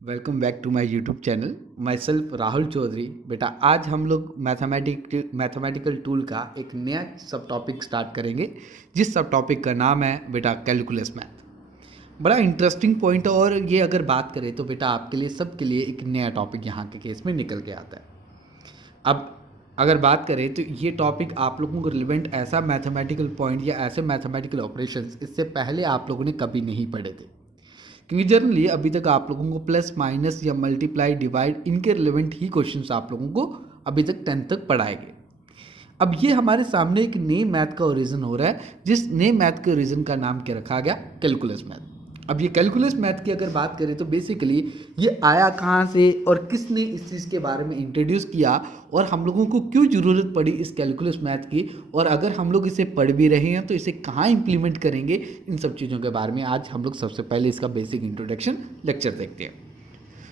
Welcome back to my YouTube channel. My self Rahul Chaudhary. बेटा आज हम लोग मैथमेटिकल टूल का एक नया सब टॉपिक स्टार्ट करेंगे, जिस सब टॉपिक का नाम है बेटा कैलकुलस मैथ। बड़ा इंटरेस्टिंग पॉइंट है और ये अगर बात करें तो बेटा आपके लिए सबके लिए एक नया टॉपिक यहाँ के केस में निकल के आता है। अब अगर बात करें तो ये टॉपिक आप लोगों को रिलेवेंट ऐसा मैथमेटिकल पॉइंट या ऐसे मैथमेटिकल ऑपरेशंस इससे पहले आप लोगों ने कभी नहीं पढ़े थे, क्योंकि जनरली अभी तक आप लोगों को प्लस माइनस या मल्टीप्लाई डिवाइड इनके रिलेवेंट ही क्वेश्चंस आप लोगों को अभी तक 10th तक पढ़ाए गए। अब ये हमारे सामने एक नए मैथ का ओरिजिन हो रहा है, जिस नए मैथ के ओरिजिन का नाम क्या रखा गया, कैलकुलस मैथ। अब ये कैलकुलस मैथ की अगर बात करें तो बेसिकली ये आया कहाँ से और किसने इस चीज़ के बारे में इंट्रोड्यूस किया और हम लोगों को क्यों ज़रूरत पड़ी इस कैलकुलस मैथ की, और अगर हम लोग इसे पढ़ भी रहे हैं तो इसे कहाँ इंप्लीमेंट करेंगे, इन सब चीज़ों के बारे में आज हम लोग सबसे पहले इसका बेसिक इंट्रोडक्शन लेक्चर देखते हैं।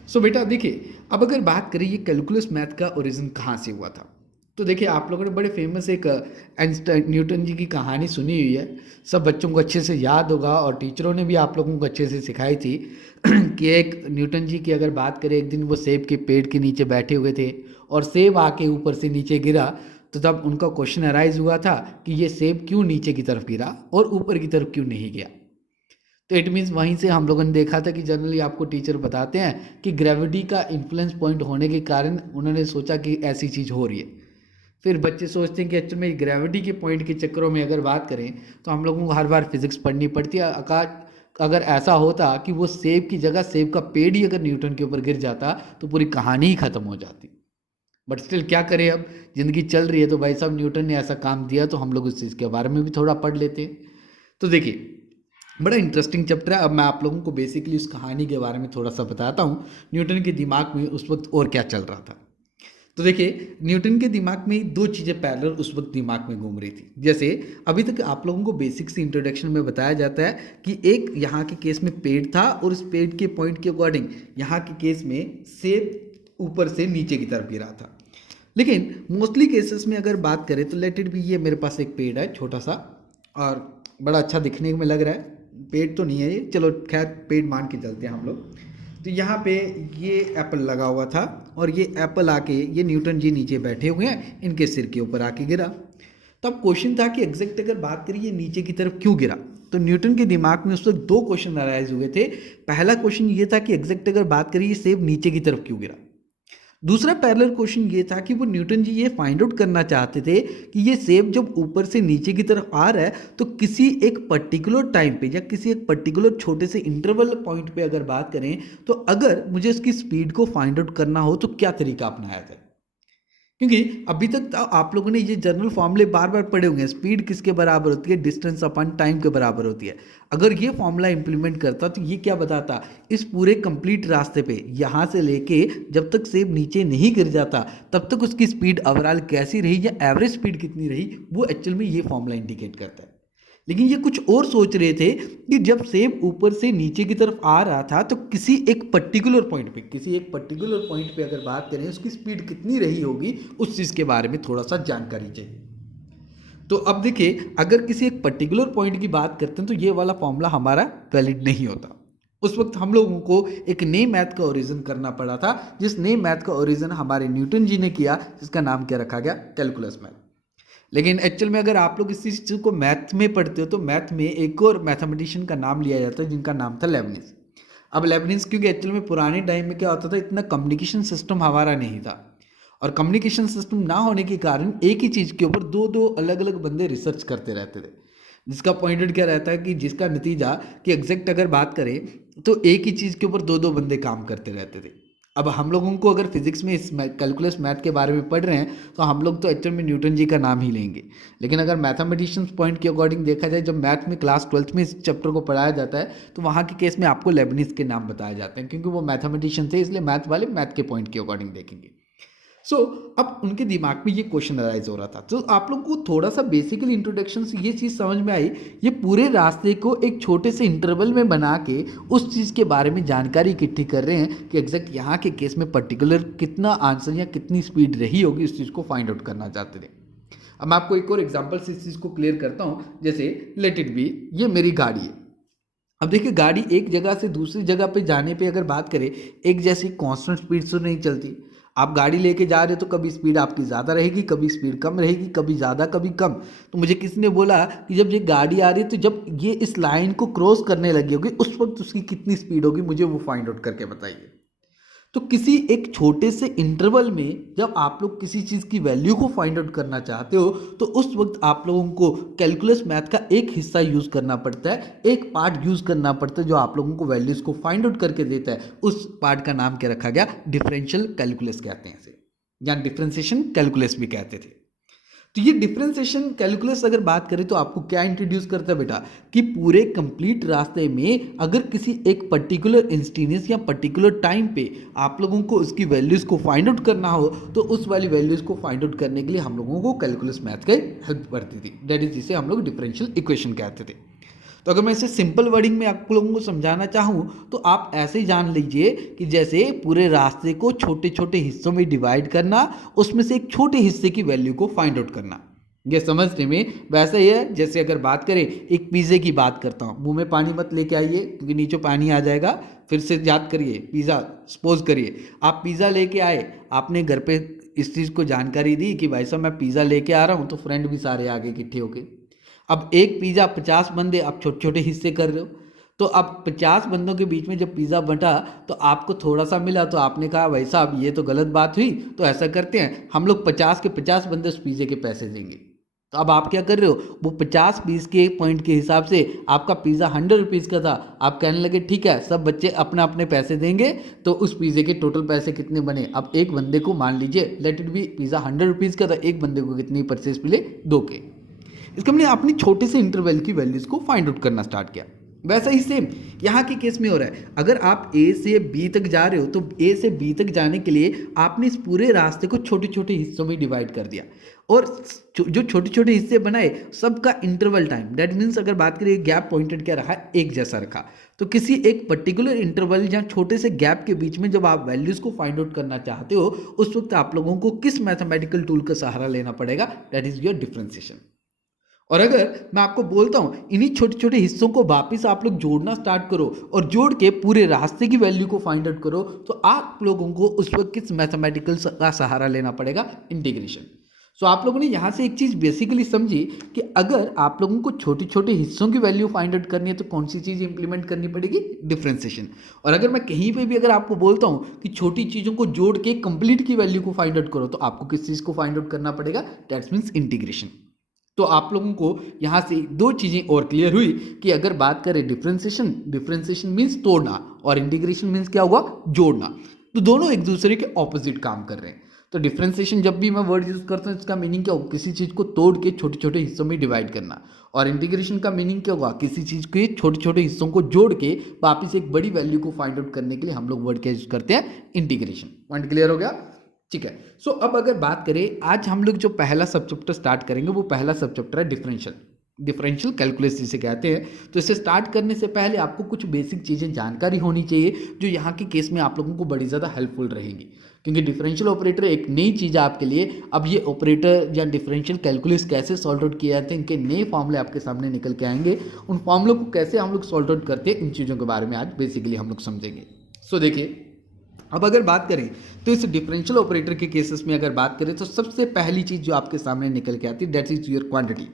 सो बेटा देखिए, अब अगर बात करें ये कैलकुलस मैथ का ओरिजिन कहाँ से हुआ था, तो देखिए आप लोगों ने बड़े फेमस एक आइंस्टाइन न्यूटन जी की कहानी सुनी हुई है, सब बच्चों को अच्छे से याद होगा और टीचरों ने भी आप लोगों को अच्छे से सिखाई थी कि एक न्यूटन जी की अगर बात करें, एक दिन वो सेब के पेड़ के नीचे बैठे हुए थे और सेब आके ऊपर से नीचे गिरा, तो तब उनका क्वेश्चन अराइज हुआ था कि ये सेब क्यों नीचे की तरफ गिरा और ऊपर की तरफ क्यों नहीं गया। तो इट मीन्स वहीं से हम लोगों ने देखा था कि जनरली आपको टीचर बताते हैं कि ग्रेविटी का इन्फ्लुएंस पॉइंट होने के कारण उन्होंने सोचा कि ऐसी चीज़ हो रही है। फिर बच्चे सोचते हैं कि एक्चुअल में ग्रेविटी के पॉइंट के चक्करों में अगर बात करें तो हम लोगों को हर बार फिजिक्स पढ़नी पड़ती है। अगर ऐसा होता कि वो सेब की जगह सेब का पेड़ ही अगर न्यूटन के ऊपर गिर जाता तो पूरी कहानी ही खत्म हो जाती। बट स्टिल क्या करें, अब ज़िंदगी चल रही है तो भाई साहब न्यूटन ने ऐसा काम दिया तो हम लोग उस चीज़ के बारे में भी थोड़ा पढ़ लेते हैं। तो देखिए बड़ा इंटरेस्टिंग चैप्टर है। अब मैं आप लोगों को बेसिकली उस कहानी के बारे में थोड़ा सा बताता हूँ, न्यूटन के दिमाग में उस वक्त और क्या चल रहा था। तो देखिए न्यूटन के दिमाग में दो चीज़ें पैरेलल उस वक्त दिमाग में घूम रही थी। जैसे अभी तक आप लोगों को बेसिक सी इंट्रोडक्शन में बताया जाता है कि एक यहाँ के केस में पेड़ था और इस पेड़ के पॉइंट के अकॉर्डिंग यहाँ के केस में सेब ऊपर से नीचे की तरफ गिरा था। लेकिन मोस्टली केसेस में अगर बात करें तो लेट इट बी, ये मेरे पास एक पेड़ है छोटा सा और बड़ा अच्छा दिखने में लग रहा है, पेड़ तो नहीं है ये, चलो खैर पेड़ मान के चलते हैं हम लोग। तो यहाँ पे ये एप्पल लगा हुआ था और ये एप्पल आके ये न्यूटन जी नीचे बैठे हुए हैं, इनके सिर के ऊपर आके गिरा। तो अब क्वेश्चन था कि एग्जैक्ट अगर बात करिए नीचे की तरफ क्यों गिरा, तो न्यूटन के दिमाग में उस वक्त दो क्वेश्चन अराइज हुए थे। पहला क्वेश्चन ये था कि एग्जैक्ट अगर बात करिए सेब नीचे की तरफ क्यों गिरा। दूसरा पैरेलल क्वेश्चन ये था कि वो न्यूटन जी ये फाइंड आउट करना चाहते थे कि ये सेब जब ऊपर से नीचे की तरफ आ रहा है तो किसी एक पर्टिकुलर टाइम पे या किसी एक पर्टिकुलर छोटे से इंटरवल पॉइंट पे अगर बात करें तो अगर मुझे इसकी स्पीड को फाइंड आउट करना हो तो क्या तरीका अपनाया जाए। क्योंकि अभी तक तो आप लोगों ने ये जनरल फॉर्मूले बार बार पढ़े होंगे, स्पीड किसके बराबर होती है, डिस्टेंस अपन टाइम के बराबर होती है। अगर ये फॉर्मूला इंप्लीमेंट करता तो ये क्या बताता, इस पूरे कंप्लीट रास्ते पे यहाँ से लेके जब तक सेब नीचे नहीं गिर जाता तब तक उसकी स्पीड ओवरऑल कैसी रही या एवरेज स्पीड कितनी रही, वो एक्चुअल में ये फॉर्मूला इंडिकेट करता है। लेकिन ये कुछ और सोच रहे थे कि जब सेब ऊपर से नीचे की तरफ आ रहा था तो किसी एक पर्टिकुलर पॉइंट पे अगर बात करें उसकी स्पीड कितनी रही होगी, उस चीज़ के बारे में थोड़ा सा जानकारी चाहिए। तो अब देखिए अगर किसी एक पर्टिकुलर पॉइंट की बात करते हैं तो ये वाला फॉर्मूला हमारा वैलिड नहीं होता। उस वक्त हम लोगों को एक नए मैथ का ओरिजिन करना पड़ा था, जिस नए मैथ का ओरिजिन हमारे न्यूटन जी ने किया, जिसका नाम क्या रखा गया, कैलकुलस मैथ। लेकिन एक्चुअल में अगर आप लोग इस चीज़ को मैथ में पढ़ते हो तो मैथ में एक और मैथमेटिशियन का नाम लिया जाता है जिनका नाम था लेबनिज। अब लेबनिज क्योंकि एक्चुअल में पुराने टाइम में क्या होता था, इतना कम्युनिकेशन सिस्टम हमारा नहीं था और कम्युनिकेशन सिस्टम ना होने के कारण एक ही चीज़ के ऊपर दो दो अलग अलग बंदे रिसर्च करते रहते थे, जिसका पॉइंट क्या रहता है कि जिसका नतीजा कि एग्जैक्ट अगर बात करें तो एक ही चीज़ के ऊपर दो दो बंदे काम करते रहते थे। अब हम लोगों को अगर फिजिक्स में इस कैलकुलस मैथ के बारे में पढ़ रहे हैं तो हम लोग तो एक्चुअल में न्यूटन जी का नाम ही लेंगे। लेकिन अगर मैथमेटिशियंस पॉइंट के अकॉर्डिंग देखा जाए, जब मैथ में क्लास 12th में इस चैप्टर को पढ़ाया जाता है तो वहाँ के केस में आपको लेबनिज के नाम बताए जाते हैं, क्योंकि वो मैथमेटिशियन थे, इसलिए मैथ वाले मैथ के पॉइंट के अकॉर्डिंग देखेंगे। अब उनके दिमाग में ये क्वेश्चन अराइज हो रहा था। तो आप लोग को थोड़ा सा बेसिकली इंट्रोडक्शन से ये चीज़ समझ में आई, ये पूरे रास्ते को एक छोटे से इंटरवल में बना के उस चीज़ के बारे में जानकारी इकट्ठी कर रहे हैं कि एग्जैक्ट यहाँ के केस में पर्टिकुलर कितना आंसर या कितनी स्पीड रही होगी, उस चीज़ को फाइंड आउट करना चाहते थे। अब मैं आपको एक और एग्जाम्पल से इस चीज़ को क्लियर करता हूँ। जैसे लेट इट बी, ये मेरी गाड़ी है। अब देखिए गाड़ी एक जगह से दूसरी जगह पे जाने पे अगर बात करें, एक जैसी कांस्टेंट स्पीड से नहीं चलती। आप गाड़ी लेके जा रहे हो तो कभी स्पीड आपकी ज़्यादा रहेगी, कभी स्पीड कम रहेगी, कभी ज़्यादा कभी कम। तो मुझे किसी ने बोला कि जब ये गाड़ी आ रही है तो जब ये इस लाइन को क्रॉस करने लगी होगी उस वक्त उसकी कितनी स्पीड होगी, मुझे वो फाइंड आउट करके बताइए। तो किसी एक छोटे से इंटरवल में जब आप लोग किसी चीज़ की वैल्यू को फाइंड आउट करना चाहते हो तो उस वक्त आप लोगों को कैलकुलस मैथ का एक हिस्सा यूज़ करना पड़ता है, एक पार्ट यूज़ करना पड़ता है जो आप लोगों को वैल्यूज़ को फाइंड आउट करके देता है। उस पार्ट का नाम क्या रखा गया? डिफरेंशियल कैलकुलस कहते हैं इसे, या डिफरेंशिएशन कैलकुलस भी कहते थे। तो ये डिफरेंशिएशन कैलकुलस अगर बात करें तो आपको क्या इंट्रोड्यूस करता है बेटा, कि पूरे कंप्लीट रास्ते में अगर किसी एक पर्टिकुलर इंस्टेंस या पर्टिकुलर टाइम पे आप लोगों को उसकी वैल्यूज़ को फाइंड आउट करना हो तो उस वाली वैल्यूज़ को फाइंड आउट करने के लिए हम लोगों को कैलकुलस मैथ की हेल्प पड़ती थी। दैट इज जिसे हम लोग डिफरेंशियल इक्वेशन कहते थे। तो अगर मैं इसे सिंपल वर्डिंग में आप लोगों को समझाना चाहूँ तो आप ऐसे ही जान लीजिए कि जैसे पूरे रास्ते को छोटे छोटे हिस्सों में डिवाइड करना, उसमें से एक छोटे हिस्से की वैल्यू को फाइंड आउट करना। ये समझने में वैसा ही है जैसे अगर बात करें, एक पिज़्ज़े की बात करता हूँ, मुंह में पानी मत लेके आइए क्योंकि नीचे पानी आ जाएगा। फिर से याद करिए, पिज़्ज़ा सपोज करिए आप पिज़्ज़ा लेके आए, आपने घर पे इस चीज़ को जानकारी दी कि भाई साहब मैं पिज़्ज़ा लेके आ रहा हूँ, तो फ्रेंड भी सारे आगे इकट्ठे हो गए। अब एक पिज़्ज़ा 50 बंदे, आप छोटे छोटे हिस्से कर रहे हो, तो अब 50 बंदों के बीच में जब पिज़्ज़ा बंटा तो आपको थोड़ा सा मिला, तो आपने कहा भाई साहब ये तो गलत बात हुई, तो ऐसा करते हैं हम लोग 50 के 50 बंदे उस पिज़्ज़े के पैसे देंगे। तो अब आप क्या कर रहे हो, वो 50 पीस के पॉइंट के हिसाब से आपका पिज़्ज़ा 100 रुपीज़ का था, आप कहने लगे ठीक है सब बच्चे अपने अपने पैसे देंगे, तो उस पिज़्ज़े के टोटल पैसे कितने बने? अब एक बंदे को मान लीजिए let it be pizza 100 rupees का था, एक बंदे को कितनी परचेज मिले? 2 के। इसका हमने अपनी छोटे से इंटरवल की वैल्यूज को फाइंड आउट करना स्टार्ट किया। वैसा ही सेम यहाँ के केस में हो रहा है। अगर आप ए से बी तक जा रहे हो तो ए से बी तक जाने के लिए आपने इस पूरे रास्ते को छोटे छोटे हिस्सों में डिवाइड कर दिया, और जो छोटे छोटे हिस्से बनाए सबका इंटरवल टाइम, दैट मीन्स अगर बात करें गैप पॉइंटेड क्या रखा, एक जैसा रखा। तो किसी एक पर्टिकुलर इंटरवल या छोटे से गैप के बीच में जब आप वैल्यूज को फाइंड आउट करना चाहते हो उस वक्त आप लोगों को किस मैथमेटिकल टूल का सहारा लेना पड़ेगा? That is your differentiation. और अगर मैं आपको बोलता हूं इन्हीं छोटे छोटे हिस्सों को वापस आप लोग जोड़ना स्टार्ट करो और जोड़ के पूरे रास्ते की वैल्यू को फाइंड आउट करो, तो आप लोगों को उस वक्त किस मैथमेटिकल का सहारा लेना पड़ेगा? इंटीग्रेशन। सो आप लोगों ने यहाँ से एक चीज़ बेसिकली समझी कि अगर आप लोगों को छोटे छोटे हिस्सों की वैल्यू फाइंड आउट करनी है तो कौन सी चीज़ इंप्लीमेंट करनी पड़ेगी? डिफरेंशिएशन। और अगर मैं कहीं पे भी अगर आपको बोलता हूँ कि छोटी चीज़ों को जोड़ के कंप्लीट की वैल्यू को फाइंड आउट करो, तो आपको किस चीज़ को फाइंड आउट करना पड़ेगा? That's means integration. तो आप लोगों को यहाँ से दो चीज़ें और क्लियर हुई कि अगर बात करें डिफरेंशिएशन, डिफरेंशिएशन मीन्स तोड़ना और इंटीग्रेशन मीन्स क्या हुआ? जोड़ना। तो दोनों एक दूसरे के ऑपोजिट काम कर रहे हैं। तो डिफरेंशिएशन जब भी मैं वर्ड यूज़ करता हूँ इसका मीनिंग क्या होगा? किसी चीज़ को तोड़ के छोटे छोटे हिस्सों में डिवाइड करना। और इंटीग्रेशन का मीनिंग क्या होगा? किसी चीज़ के छोटे छोटे हिस्सों को जोड़ के वापस एक बड़ी वैल्यू को फाइंड आउट करने के लिए हम लोग वर्ड क्या यूज़ करते हैं? इंटीग्रेशन। पॉइंट क्लियर हो गया? ठीक है। सो अब अगर बात करें, आज हम लोग जो पहला सब चैप्टर स्टार्ट करेंगे वो पहला सब चैप्टर है डिफरेंशियल कैलकुलस जिसे कहते हैं। तो इसे स्टार्ट करने से पहले आपको कुछ बेसिक चीज़ें जानकारी होनी चाहिए जो यहाँ के केस में आप लोगों को बड़ी ज़्यादा हेल्पफुल रहेगी, क्योंकि डिफरेंशियल ऑपरेटर एक नई चीज़ है आपके लिए। अब ये ऑपरेटर या डिफरेंशियल कैलकुलस कैसे सॉल्व आउट किए जाते हैं, इनके नए फॉर्मूले आपके सामने निकल के आएंगे। उन फॉर्मूलों को कैसे हम लोग सॉल्व आउट करते हैं, इन चीज़ों के बारे में आज बेसिकली हम लोग समझेंगे। सो देखिए, अब अगर बात करें तो इस डिफरेंशियल ऑपरेटर के केसेस में अगर बात करें तो सबसे पहली चीज़ जो आपके सामने निकल के आती है that is your quantity.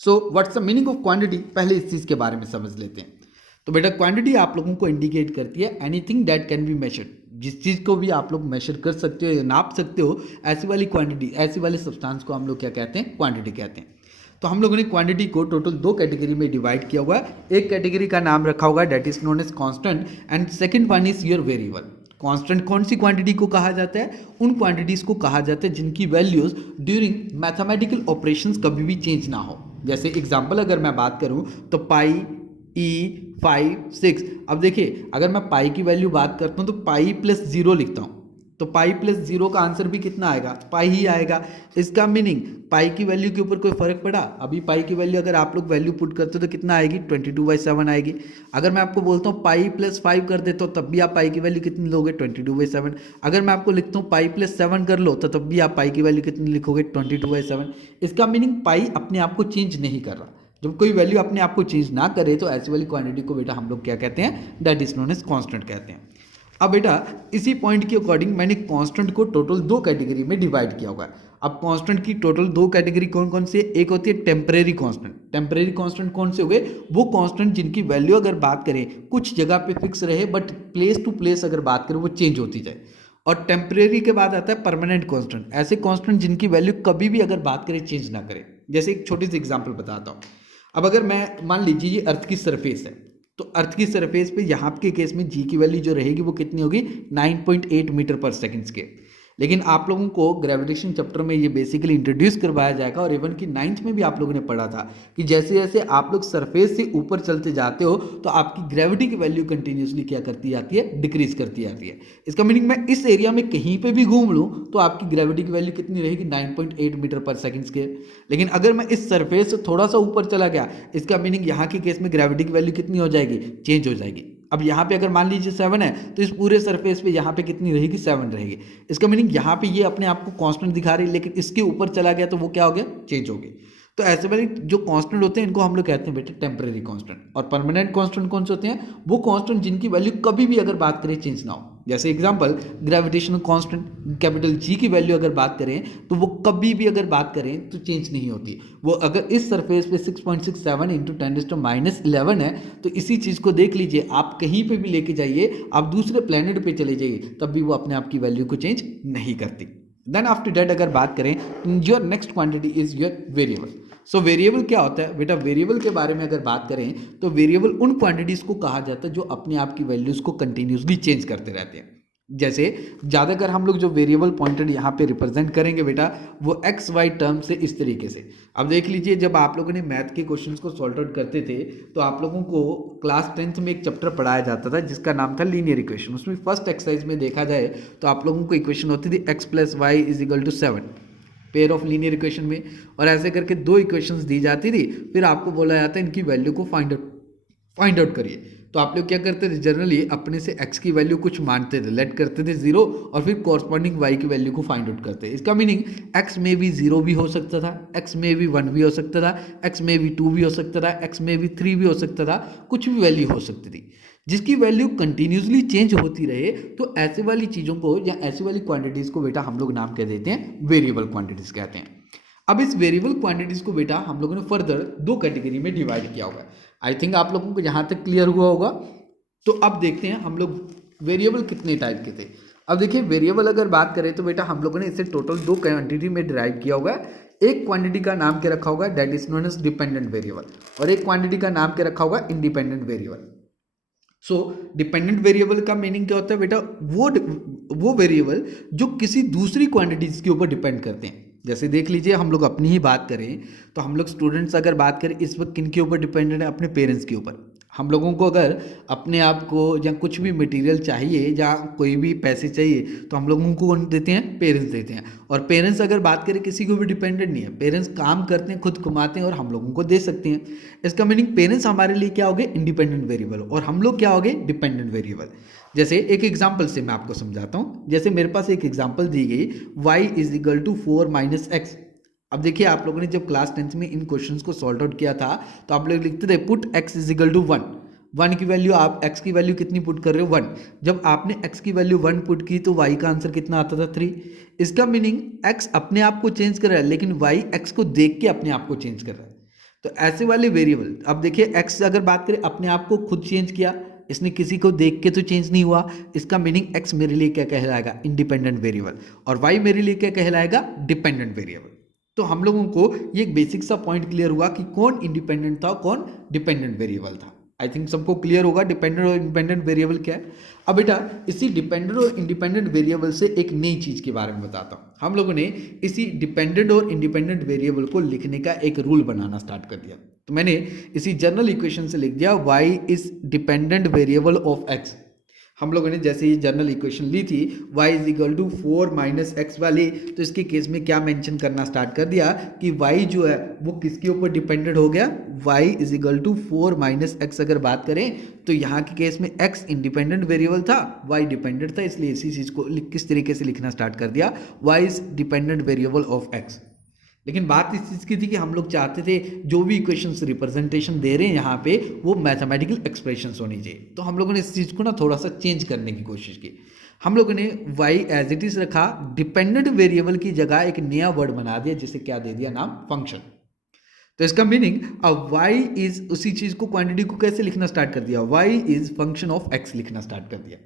So what's the meaning of quantity, पहले इस चीज़ के बारे में समझ लेते हैं। तो बेटा क्वांटिटी आप लोगों को इंडिकेट करती है anything that can be measured, जिस चीज़ को भी आप लोग मेजर कर सकते हो या नाप सकते हो, ऐसी वाली क्वांटिटी, ऐसी वाले सब्सटेंस को हम लोग क्या कहते हैं? क्वांटिटी कहते हैं। तो हम लोगों ने क्वांटिटी को टोटल दो कैटेगरी में डिवाइड किया हुआ है। एक कैटेगरी का नाम रखा हुआ है that is known as constant and second one is your variable. Constant कौन सी क्वांटिटी को कहा जाता है? उन क्वांटिटीज़ को कहा जाता है जिनकी वैल्यूज़ ड्यूरिंग मैथमेटिकल ऑपरेशंस कभी भी चेंज ना हो। जैसे एग्जांपल अगर मैं बात करूं तो पाई, ई, 5, 6। अब देखिए अगर मैं पाई की वैल्यू बात करता हूं तो पाई प्लस 0 लिखता हूं, तो पाई प्लस 0 का आंसर भी कितना आएगा? पाई ही आएगा। इसका मीनिंग पाई की वैल्यू के ऊपर कोई फर्क पड़ा? अभी पाई की वैल्यू अगर आप लोग वैल्यू पुट करते हो तो कितना आएगी? 22/7 आएगी। अगर मैं आपको बोलता हूँ पाई प्लस 5 कर देता हूँ तब भी आप पाई की वैल्यू कितनी लोगे? 22/7। अगर मैं आपको लिखता हूँ पाई प्लस 7 कर लो तो तब भी आप पाई की वैल्यू कितनी लिखोगे? 22/7। इसका मीनिंग पाई अपने आप को चेंज नहीं कर रहा। जब कोई वैल्यू अपने आप को चेंज ना करे तो ऐसी वाली क्वांटिटी को बेटा हम लोग क्या कहते हैं, that is known as constant कहते हैं। अब बेटा इसी पॉइंट के अकॉर्डिंग मैंने कांस्टेंट को टोटल दो कैटेगरी में डिवाइड किया हुआ है। अब कांस्टेंट की टोटल दो कैटेगरी कौन कौन सी है, एक होती है टेम्परेरी कांस्टेंट। टेम्परेरी कांस्टेंट कौन से हो गए, वो कांस्टेंट जिनकी वैल्यू अगर बात करें कुछ जगह पे फिक्स रहे बट प्लेस टू प्लेस अगर बात करें वो चेंज होती जाए। और टेम्परेरी के बाद आता है परमानेंट कांस्टेंट, ऐसे कांस्टेंट जिनकी वैल्यू कभी भी अगर बात करें चेंज ना करे। जैसे एक छोटी सी एग्जांपल बताता हूँ। अब अगर मैं मान लीजिए ये अर्थ की सरफेस है, तो अर्थ की सरफेस पे यहाँ के केस में जी की वैल्यू जो रहेगी वो कितनी होगी, 9.8 मीटर पर सेकंड के। लेकिन आप लोगों को ग्रेविटेशन चैप्टर में ये बेसिकली इंट्रोड्यूस करवाया जाएगा और इवन की 9th में भी आप लोगों ने पढ़ा था कि जैसे जैसे आप लोग सरफेस से ऊपर चलते जाते हो तो आपकी ग्रेविटी की वैल्यू कंटिन्यूसली क्या करती जाती है, डिक्रीज करती जाती है। इसका मीनिंग मैं इस एरिया में कहीं पे भी घूम लूँ तो आपकी ग्रेविटी की वैल्यू कितनी रहेगी, 9.8 मीटर पर सेकंड के। लेकिन अगर मैं इस सरफेस से थोड़ा सा ऊपर चला गया, इसका मीनिंग यहाँ के केस में ग्रेविटी की वैल्यू कितनी हो जाएगी, चेंज हो जाएगी। अब यहाँ पे अगर मान लीजिए 7 है तो इस पूरे सरफेस पे यहाँ पे कितनी रहेगी, 7 रहेगी। इसका मीनिंग यहाँ पे ये अपने आप को कांस्टेंट दिखा रही है, लेकिन इसके ऊपर चला गया तो वो क्या हो गया, चेंज हो गई। तो ऐसे वाले जो कांस्टेंट होते हैं इनको हम लोग कहते हैं बेटे टेम्परेरी कांस्टेंट। और परमानेंट कांस्टेंट कौन से होते हैं, वो कांस्टेंट जिनकी वैल्यू कभी भी अगर बात करें चेंज ना हो। जैसे example gravitational constant capital G की वैल्यू अगर बात करें तो वो कभी भी अगर बात करें तो चेंज नहीं होती। वो अगर इस सरफेस पे 6.67 इंटू 10⁻11 है तो इसी चीज़ को देख लीजिए, आप कहीं पे भी लेके जाइए, आप दूसरे प्लेनेट पे चले जाइए, तब भी वो अपने आप की वैल्यू को चेंज नहीं करती। देन आफ्टर दैट अगर बात करें, your next quantity is your variable. So variable क्या होता है बेटा, वेरिएबल के बारे में अगर बात करें तो वेरिएबल उन क्वांटिटीज़ को कहा जाता है जो अपने आप की वैल्यूज़ को कंटिन्यूसली चेंज करते रहते हैं। जैसे ज़्यादातर हम लोग जो वेरिएबल पॉइंटेड यहाँ पे रिप्रेजेंट करेंगे बेटा वो एक्स वाई टर्म से इस तरीके से। अब देख लीजिए, जब आप लोगों ने मैथ के क्वेश्चंस को सॉल्व आउट करते थे तो आप लोगों को क्लास 10th में एक चैप्टर पढ़ाया जाता था जिसका नाम था लीनियर इक्वेशन। उसमें फर्स्ट एक्सरसाइज में देखा जाए तो आप लोगों को इक्वेशन होती थी x + y = 7 pair of linear equation में, और ऐसे करके दो इक्वेशंस दी जाती थी। फिर आपको बोला जाता है इनकी वैल्यू को फाइंड आउट करिए। तो आप लोग क्या करते थे, जनरली अपने से x की वैल्यू कुछ मानते थे, लेट करते थे 0 और फिर कॉरस्पॉन्डिंग y की वैल्यू को फाइंड आउट करते। इसका मीनिंग x में भी 0 भी हो सकता था, x में भी 1 भी हो सकता था, x में भी 2 भी हो सकता था, x में भी 3 भी हो सकता था, कुछ भी वैल्यू हो सकती थी। जिसकी वैल्यू कंटिन्यूसली चेंज होती रहे तो ऐसे वाली चीज़ों को या ऐसी वाली क्वांटिटीज़ को बेटा हम लोग नाम कह देते हैं वेरिएबल क्वांटिटीज़ कहते हैं। अब इस वेरिएबल क्वांटिटीज़ को बेटा हम लोगों ने फर्दर दो कैटेगरी में डिवाइड किया हुआ है। आई थिंक आप लोगों को यहाँ तक क्लियर हुआ होगा। तो अब देखते हैं हम लोग वेरिएबल कितने टाइप के थे। अब देखिए वेरिएबल अगर बात करें तो बेटा हम लोगों ने इसे टोटल दो क्वांटिटी में डिराइव किया हुआ है। एक क्वांटिटी का नाम क्या रखा होगा, that is known age dependent variable, और एक क्वांटिटी का नाम क्या रखा होगा, इंडिपेंडेंट वेरिएबल। सो डिपेंडेंट वेरिएबल का मीनिंग क्या होता है बेटा, वो वेरिएबल जो किसी दूसरी क्वांटिटीज के ऊपर डिपेंड करते हैं। जैसे देख लीजिए, हम लोग अपनी ही बात करें तो हम लोग स्टूडेंट्स अगर बात करें इस वक्त किन के ऊपर डिपेंडेंट है, अपने पेरेंट्स के ऊपर। हम लोगों को अगर अपने आप को या कुछ भी मटेरियल चाहिए या कोई भी पैसे चाहिए तो हम लोगों को कौन देते हैं, पेरेंट्स देते हैं। और पेरेंट्स अगर बात करें किसी को भी डिपेंडेंट नहीं है, पेरेंट्स काम करते हैं, खुद कमाते हैं और हम लोगों को दे सकते हैं। इसका मीनिंग पेरेंट्स हमारे लिए क्या हो गए, इंडिपेंडेंट वेरिएबल, और हम लोग क्या हो गए, डिपेंडेंट वेरिएबल। जैसे एक एग्जाम्पल से मैं आपको समझाता हूँ। जैसे मेरे पास एक एग्जाम्पल दी गई y = 4 - x। अब देखिए आप लोगों ने जब क्लास 10th में इन क्वेश्चंस को सॉल्व आउट किया था तो आप लोग लिखते थे पुट x = 1। 1 की वैल्यू, आप x की वैल्यू कितनी पुट कर रहे हो, 1। जब आपने x की वैल्यू 1 पुट की तो y का आंसर कितना आता था, 3। इसका मीनिंग x अपने आप को चेंज कर रहा है लेकिन y x को देख के अपने आप को चेंज कर रहा है। तो ऐसे वाले वेरिएबल, अब देखिए x अगर बात करें अपने आप को खुद चेंज किया, इसने किसी को देख के तो चेंज नहीं हुआ। इसका मीनिंग x मेरे लिए क्या कहलाएगा, इंडिपेंडेंट वेरिएबल, और y मेरे लिए क्या कहलाएगा, डिपेंडेंट वेरिएबल। तो हम लोगों को ये एक बेसिक सा पॉइंट क्लियर हुआ कि कौन इंडिपेंडेंट था, कौन डिपेंडेंट वेरिएबल था। आई थिंक सबको क्लियर होगा डिपेंडेंट और इंडिपेंडेंट वेरिएबल क्या है। अब बेटा इसी डिपेंडेंट और इंडिपेंडेंट वेरिएबल से एक नई चीज़ के बारे में बताता हूँ। हम लोगों ने इसी डिपेंडेंट और इंडिपेंडेंट वेरिएबल को लिखने का एक रूल बनाना स्टार्ट कर दिया। तो मैंने इसी जनरल इक्वेशन से लिख दिया y is dependent variable of x। हम लोगों ने जैसे ये जनरल इक्वेशन ली थी y = 4 - x वाली, तो इसके केस में क्या मेंशन करना स्टार्ट कर दिया कि y जो है वो किसके ऊपर डिपेंडेंट हो गया, y = 4 - x अगर बात करें तो यहाँ के केस में x इंडिपेंडेंट वेरिएबल था, y डिपेंडेंट था, इसलिए इसी चीज़ को किस तरीके से लिखना स्टार्ट कर दिया, y is dependent variable of x। लेकिन बात इस चीज़ की थी कि हम लोग चाहते थे जो भी इक्वेशंस रिप्रेजेंटेशन दे रहे हैं यहाँ पे वो मैथमेटिकल एक्सप्रेशंस होनी चाहिए। तो हम लोगों ने इस चीज़ को ना थोड़ा सा चेंज करने की कोशिश की। हम लोगों ने y एज इट इज़ रखा, डिपेंडेंट वेरिएबल की जगह एक नया वर्ड बना दिया जिसे क्या दे दिया नाम, फंक्शन। तो इसका मीनिंग अब y इज, उसी चीज़ को क्वांटिटी को कैसे लिखना स्टार्ट कर दिया, y is function of x लिखना स्टार्ट कर दिया।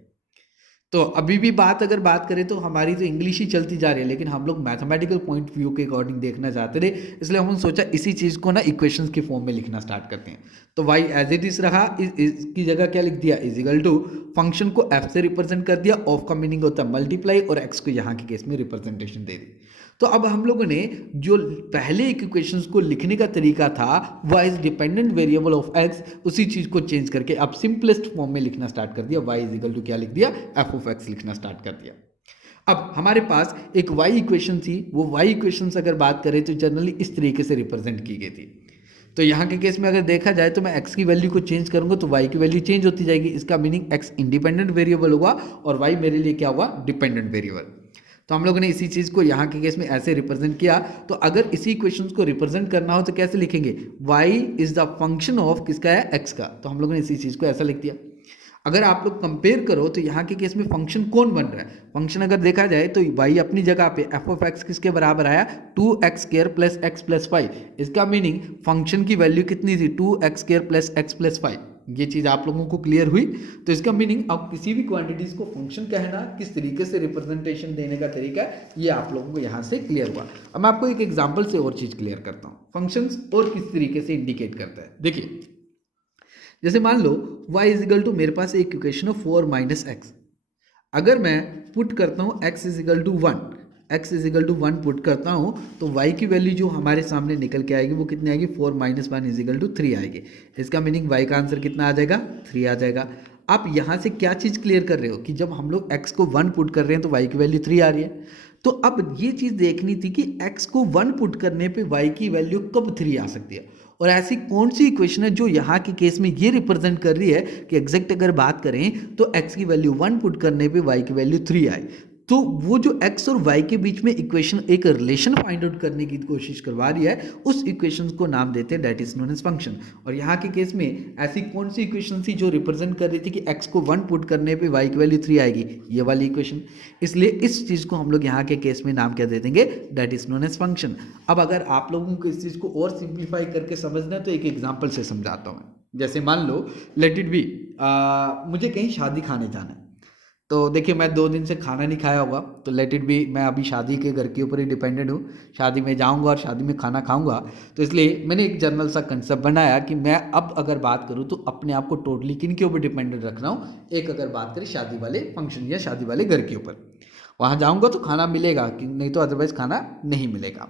तो अभी भी अगर बात करें तो हमारी तो इंग्लिश ही चलती जा रही है, लेकिन हम लोग मैथमेटिकल पॉइंट व्यू के अकॉर्डिंग देखना चाहते थे, इसलिए हमने सोचा इसी चीज़ को ना इक्वेशंस के फॉर्म में लिखना स्टार्ट करते हैं। तो y एज इट इज रहा, इसकी जगह क्या लिख दिया, इज इक्वल टू फंक्शन को f से रिप्रेजेंट कर दिया, ऑफ का मीनिंग होता है मल्टीप्लाई, और x को यहाँ के केस में रिप्रेजेंटेशन दे दी। तो अब हम लोगों ने जो पहले इक्वेशंस को लिखने का तरीका था y is dependent variable of x, उसी चीज़ को चेंज करके अब सिंपलेस्ट फॉर्म में लिखना स्टार्ट कर दिया, y इज इक्वल टू क्या लिख दिया, f ऑफ x लिखना स्टार्ट कर दिया। अब हमारे पास एक y इक्वेशन थी, वो y इक्वेशंस अगर बात करें तो जनरली इस तरीके से रिप्रेजेंट की गई थी। तो यहाँ के केस में अगर देखा जाए तो मैं x की वैल्यू को चेंज करूंगा तो y की वैल्यू चेंज होती जाएगी। इसका मीनिंग x इंडिपेंडेंट वेरिएबल होगा और y मेरे लिए क्या हुआ, डिपेंडेंट वेरिएबल। तो हम लोगों ने इसी चीज़ को यहाँ के केस में ऐसे रिप्रेजेंट किया। तो अगर इसी इक्वेशंस को रिप्रेजेंट करना हो तो कैसे लिखेंगे, y is the function of किसका है, x का। तो हम लोगों ने इसी चीज़ को ऐसा लिख दिया। अगर आप लोग कंपेयर करो तो यहाँ के केस में फंक्शन कौन बन रहा है, फंक्शन अगर देखा जाए तो y अपनी जगह पे f ऑफ x किसके बराबर आया, 2x square plus x plus 5। इसका मीनिंग फंक्शन की वैल्यू कितनी थी, 2x square plus x plus 5। ये चीज़ आप लोगों को क्लियर हुई। तो इसका मीनिंग अब किसी भी क्वांटिटीज को फंक्शन कहना, किस तरीके से रिप्रेजेंटेशन देने का तरीका है, ये आप लोगों को यहाँ से क्लियर हुआ। अब मैं आपको एक एग्जांपल से और चीज़ क्लियर करता हूँ, फंक्शंस और किस तरीके से इंडिकेट करता है। देखिए जैसे मान लो y इज इक्वल टू, मेरे पास एक इक्वेशन ऑफ 4 माइनस एक्स, अगर मैं पुट करता हूँ x is equal to 1, x is equal to 1 put करता हूँ तो y की वैल्यू जो हमारे सामने निकल के आएगी वो कितनी आएगी, 4 माइनस 1 इज इक्वल टू 3 आएगी। इसका मीनिंग y का आंसर कितना आ जाएगा, 3 आ जाएगा। आप यहाँ से क्या चीज़ क्लियर कर रहे हो कि जब हम लोग x को 1 पुट कर रहे हैं तो y की वैल्यू 3 आ रही है। तो अब ये चीज़ देखनी थी कि x को 1 पुट करने पे y की वैल्यू कब 3 आ सकती है, और ऐसी कौन सी इक्वेशन है जो यहाँ के केस में ये रिप्रेजेंट कर रही है कि एग्जैक्ट अगर बात करें तो x की वैल्यू 1 पुट करने पे y की वैल्यू 3 आए। तो वो जो x और y के बीच में इक्वेशन एक रिलेशन फाइंड आउट करने की कोशिश करवा रही है, उस इक्वेशन को नाम देते हैं that is known as function. और यहाँ के केस में ऐसी कौन सी इक्वेशन थी जो रिप्रेजेंट कर रही थी कि x को 1 पुट करने पे y की वैल्यू 3 आएगी, ये वाली इक्वेशन। इसलिए इस चीज़ को हम लोग यहाँ के केस में नाम क्या दे देंगे, that is known as function. अब अगर आप लोगों को इस चीज़ को और सिंप्लीफाई करके समझना है तो एक एग्जाम्पल से समझाता हूँ। जैसे मान लो लेट इट बी, मुझे कहीं शादी खाने जाना है। तो देखिए मैं 2 दिन से खाना नहीं खाया होगा, तो लेट इट बी मैं अभी शादी के घर के ऊपर ही डिपेंडेंट हूँ, शादी में जाऊँगा और शादी में खाना खाऊँगा। तो इसलिए मैंने एक जनरल सा कंसेप्ट बनाया कि मैं अब अगर बात करूँ तो अपने आप को टोटली किन के ऊपर डिपेंडेंट रख रहा हूँ। एक अगर बात करें शादी वाले फंक्शन या शादी वाले घर के ऊपर, वहाँ जाऊँगा तो खाना मिलेगा, कि नहीं तो अदरवाइज़ खाना नहीं मिलेगा।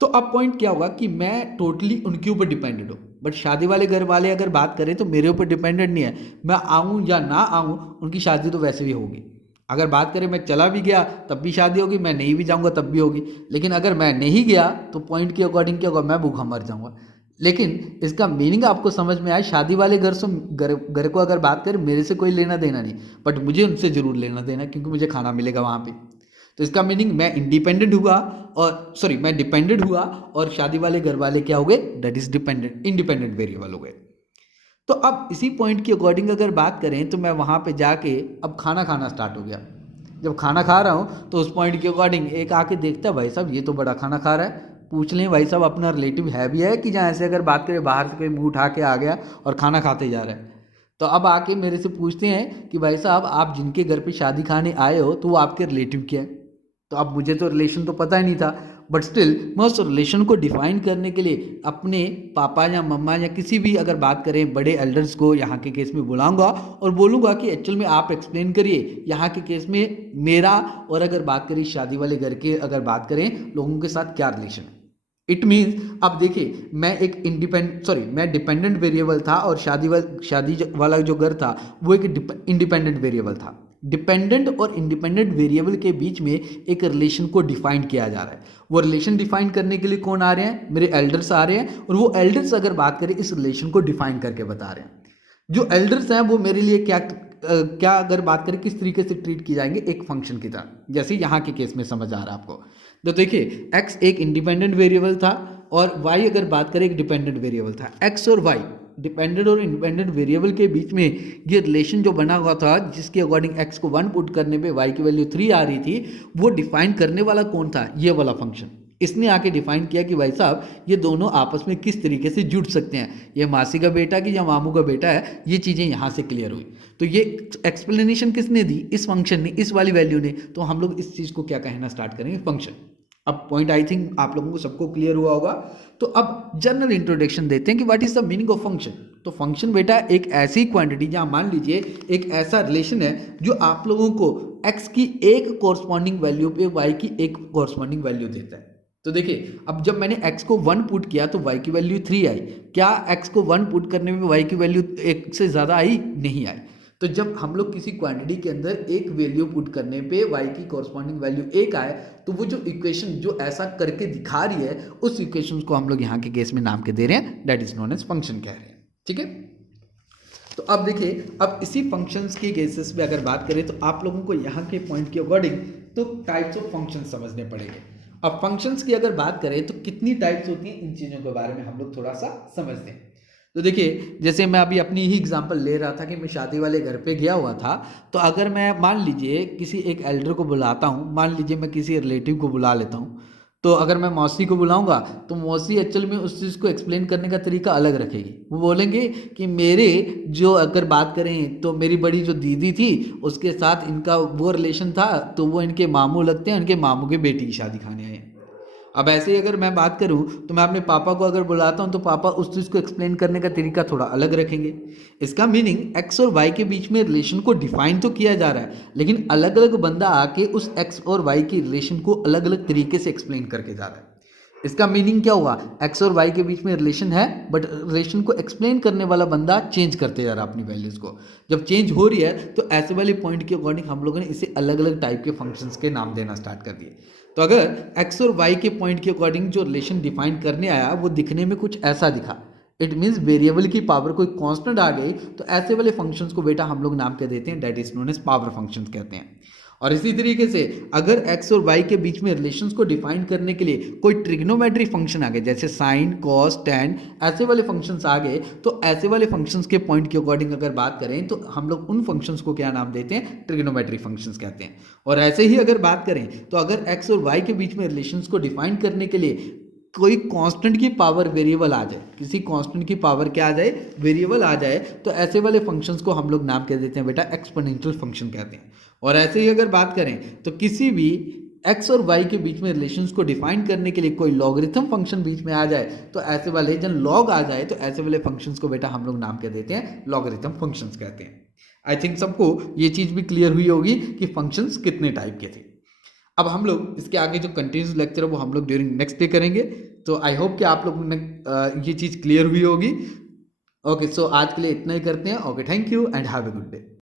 तो अब पॉइंट क्या होगा कि मैं टोटली उनके ऊपर डिपेंडेंट हूँ, बट शादी वाले घर वाले अगर बात करें तो मेरे ऊपर डिपेंडेंट नहीं है। मैं आऊँ या ना आऊँ उनकी शादी तो वैसे भी होगी। अगर बात करें मैं चला भी गया तब भी शादी होगी, मैं नहीं भी जाऊँगा तब भी होगी। लेकिन अगर मैं नहीं गया तो पॉइंट के अकॉर्डिंग क्या होगा, मैं भूखा मर जाऊँगा। लेकिन इसका मीनिंग आपको समझ में आए, शादी वाले घर से घर को अगर बात करें मेरे से कोई लेना देना नहीं, बट मुझे उनसे ज़रूर लेना देना क्योंकि मुझे खाना मिलेगा वहाँ पे। तो इसका मीनिंग मैं इंडिपेंडेंट हुआ और मैं डिपेंडेंट हुआ और शादी वाले घर वाले क्या हो गए, that is dependent, independent variable हो गए। तो अब इसी पॉइंट के अकॉर्डिंग अगर बात करें तो मैं वहाँ पे जाके अब खाना खाना स्टार्ट हो गया। जब खाना खा रहा हूँ तो उस पॉइंट के अकॉर्डिंग एक आके देखता है भाई साहब ये तो बड़ा खाना खा रहा है, पूछ लें भाई साहब अपना रिलेटिव है भी है कि जहाँ ऐसे अगर बात करें बाहर से कोई मुँह उठा के आ गया और खाना खाते जा रहा है। तो अब आके मेरे से पूछते हैं कि भाई साहब आप जिनके घर पे शादी खाने आए हो तो वो आपके रिलेटिव क्या है। तो अब मुझे तो रिलेशन तो पता ही नहीं था, बट स्टिल मैं उस रिलेशन को डिफाइन करने के लिए अपने पापा या मम्मा या किसी भी अगर बात करें बड़े एल्डर्स को यहाँ के केस में बुलाऊंगा और बोलूँगा कि एक्चुअल में आप एक्सप्लेन करिए यहाँ के केस में मेरा और अगर बात करें शादी वाले घर के अगर बात करें लोगों के साथ क्या रिलेशन है। इट मीन्स अब देखिए मैं एक मैं डिपेंडेंट वेरिएबल था और शादी वाला जो घर था वो एक इंडिपेंडेंट वेरिएबल था। डिपेंडेंट और इंडिपेंडेंट वेरिएबल के बीच में एक रिलेशन को डिफाइन किया जा रहा है। वो रिलेशन डिफाइन करने के लिए कौन आ रहे हैं, मेरे एल्डर्स आ रहे हैं और वो एल्डर्स अगर बात करें इस रिलेशन को डिफाइन करके बता रहे हैं। जो एल्डर्स हैं वो मेरे लिए क्या क्या अगर बात करें किस तरीके से ट्रीट की जाएंगे एक फंक्शन की तरह, जैसे यहाँ के केस में समझ आ रहा है आपको। तो देखिए x एक इंडिपेंडेंट वेरिएबल था और y अगर बात करें एक डिपेंडेंट वेरिएबल था। x और y डिपेंडेंट और इंडिपेंडेंट वेरिएबल के बीच में ये रिलेशन जो बना हुआ था, जिसके अकॉर्डिंग x को 1 पुट करने पे y की वैल्यू 3 आ रही थी, वो डिफाइन करने वाला कौन था? ये वाला फंक्शन। इसने आके डिफाइन किया कि भाई साहब ये दोनों आपस में किस तरीके से जुड़ सकते हैं, ये मासी का बेटा कि या मामू का बेटा है, ये चीज़ें यहाँ से क्लियर हुई। तो ये एक्सप्लेनेशन किसने दी? इस फंक्शन ने, इस वाली वैल्यू ने। तो हम लोग इस चीज़ को क्या कहना स्टार्ट करेंगे? फंक्शन। अब पॉइंट आई थिंक आप लोगों को सबको क्लियर हुआ होगा। तो अब जनरल इंट्रोडक्शन देते हैं कि what is the meaning of function. तो फंक्शन बेटा एक ऐसी क्वांटिटी जहाँ मान लीजिए एक ऐसा रिलेशन है जो आप लोगों को x की एक कॉरस्पॉन्डिंग वैल्यू पे y की एक कॉरस्पॉन्डिंग वैल्यू देता है। तो देखिए अब जब मैंने x को 1 पुट किया तो y की वैल्यू 3 आई। क्या x को 1 पुट करने में y की वैल्यू 1 से ज़्यादा आई? नहीं आई। तो जब हम लोग किसी क्वांटिटी के अंदर एक वैल्यू पुट करने पे y की कॉरस्पॉन्डिंग वैल्यू 1 आए, तो वो जो इक्वेशन जो ऐसा करके दिखा रही है, उस इक्वेशन को हम लोग यहाँ के केस में नाम के दे रहे हैं, that is known as function कह रहे हैं। ठीक है। तो अब देखिए, अब इसी फंक्शंस के केसेस में अगर बात करें तो आप लोगों को यहाँ के पॉइंट के अकॉर्डिंग तो टाइप्स ऑफ फंक्शन समझने पड़ेंगे। अब फंक्शंस की अगर बात करें तो कितनी टाइप्स होती हैं, इन चीज़ों के बारे में हम लोग थोड़ा सा समझते हैं। तो देखिए, जैसे मैं अभी अपनी ही एग्जांपल ले रहा था कि मैं शादी वाले घर पे गया हुआ था, तो अगर मैं मान लीजिए किसी एक एल्डर को बुलाता हूँ, मान लीजिए मैं किसी रिलेटिव को बुला लेता हूँ, तो अगर मैं मौसी को बुलाऊंगा तो मौसी एक्चुअल में उस चीज़ को एक्सप्लेन करने का तरीका अलग रखेगी। वो बोलेंगे कि मेरे जो, अगर बात करें तो मेरी बड़ी जो दीदी थी उसके साथ इनका वो रिलेशन था, तो वो इनके मामू लगते हैं, इनके मामू की बेटी की शादी खाने आए। अब ऐसे ही अगर मैं बात करूं तो मैं अपने पापा को अगर बुलाता हूं तो पापा उस चीज़ को एक्सप्लेन करने का तरीका थोड़ा अलग रखेंगे। इसका मीनिंग x और y के बीच में रिलेशन को डिफाइन तो किया जा रहा है, लेकिन अलग अलग बंदा आके उस x और y की रिलेशन को अलग अलग तरीके से एक्सप्लेन करके जा रहा है। इसका मीनिंग क्या हुआ? x और y के बीच में रिलेशन है, बट रिलेशन को एक्सप्लेन करने वाला बंदा चेंज करते जा रहा है अपनी वैल्यूज़ को। जब चेंज हो रही है तो ऐसे वाले पॉइंट के अकॉर्डिंग हम लोगों ने इसे अलग अलग टाइप के फंक्शंस के नाम देना स्टार्ट कर दिए। तो अगर x और y के पॉइंट के अकॉर्डिंग जो रिलेशन डिफाइन करने आया वो दिखने में कुछ ऐसा दिखा, इट मीन्स वेरिएबल की पावर कोई कांस्टेंट आ गई, तो ऐसे वाले फंक्शंस को बेटा हम लोग नाम क्या देते हैं? That is known as power functions कहते हैं। और इसी तरीके से अगर x और y के बीच में रिलेशंस को डिफाइन करने के लिए कोई ट्रिग्नोमेट्री फंक्शन आ गए, जैसे साइन, कॉस, टैन, ऐसे वाले फंक्शंस आ गए, तो ऐसे वाले फंक्शंस के पॉइंट के अकॉर्डिंग अगर बात करें तो हम लोग उन फंक्शंस को क्या नाम देते हैं? ट्रिग्नोमेट्री फंक्शंस कहते हैं। और ऐसे ही अगर बात करें तो अगर x और y के बीच में रिलेशंस को डिफाइन करने के लिए कोई कांस्टेंट की पावर वेरिएबल आ जाए, किसी कांस्टेंट की पावर क्या आ जाए? वेरिएबल आ जाए, तो ऐसे वाले फंक्शंस को हम लोग नाम कह देते हैं बेटा एक्सपोनेंशियल फंक्शन कहते हैं। और ऐसे ही अगर बात करें तो किसी भी x और y के बीच में रिलेशंस को डिफाइन करने के लिए कोई लॉगरिथम फंक्शन बीच में आ जाए, तो ऐसे वाले जब लॉग आ जाए तो ऐसे वाले फंक्शंस को बेटा हम लोग नाम कह देते हैं लॉगरिथम फंक्शंस कहते हैं। आई थिंक सबको ये चीज़ भी क्लियर हुई होगी कि फंक्शंस कितने टाइप के थे। अब हम लोग इसके आगे जो कंटिन्यूस लेक्चर है वो हम लोग ड्यूरिंग नेक्स्ट डे करेंगे। तो आई होप कि आप लोगों ने ये चीज़ क्लियर हुई होगी। ओके, सो आज के लिए इतना ही करते हैं। Okay, thank you and have a good day.